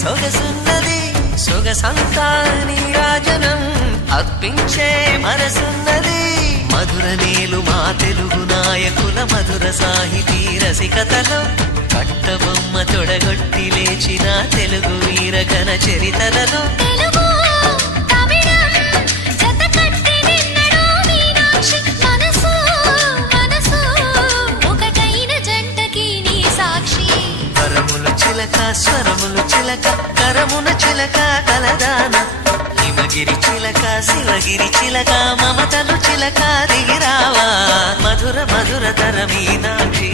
సొగసున్నది సొగసంతా నీరాజనం అర్పించే మనసున్నది మధుర నేలు మా తెలుగు నాయకుల మధుర సాహితీ రసికతలో కట్టబొమ్మ తొడగొట్టి లేచిన తెలుగు వీర ఘన చరితలలో స్వరములు చిలక కరమున చిలక కలదాన హిమగిరి చిలక శివగిరి చిలక మమతలు చిలక దిగిరావా మధుర మధుర తర మీనాక్షి